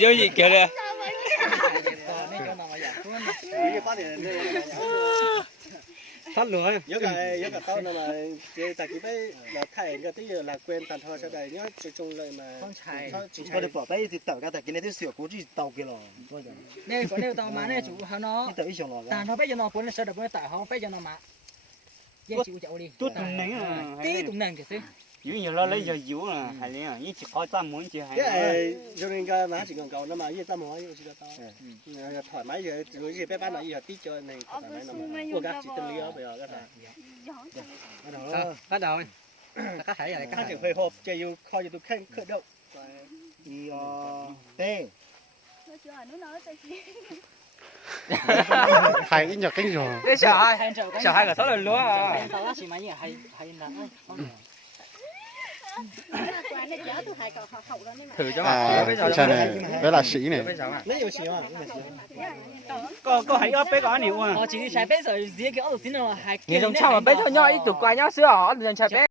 Vô gì kiểu này. Phát lửa. Nhớ cả tao mà tại cái đấy là thầy cái tí là quên tàn thôi sau đây nhớ chung lời mà Chỉ có được bỏ tay thì tao cái cái này thì sửa cố chỉ tàu kia rồi. Đây có nếu tao mà này chủ họ nó Tao ít xong rồi. tàn nó bây giờ nó cuốn sẽ được cuốn tại họ bây giờ nó mà giờ chịu chậu đi Chút tùng nén à. tí tụng nền kìa xí Dữ nhiều lo lấy giờ dữ à. Hay là như chỉ có trăm muốn chỉ hay. cái cho nên cái má chỉ còn cầu nó mà như tao nói chỉ là tao thoải mái giờ rồi gì bé bán là giờ tí chơi này thoải mái lắm của các chị tâm lý bây giờ các bạn Bắt đầu. Các thảy rồi các các chị hơi hộp chơi yêu kho cho tôi khen khởi động T. Hai cái nhật cái rồi. cái sợ hai Hai cái số là lúa à. tao chỉ mà như hay là Thử cho À, cái chân này với là sĩ này. lấy nhiều xíu à có hãy ấp bé có nhiều à. họ chỉ sai bây giờ gì cái ở xin là hai Nghe trong trong mà bé cho nhau ít tụ quái nhau xưa họ đừng chạy bé.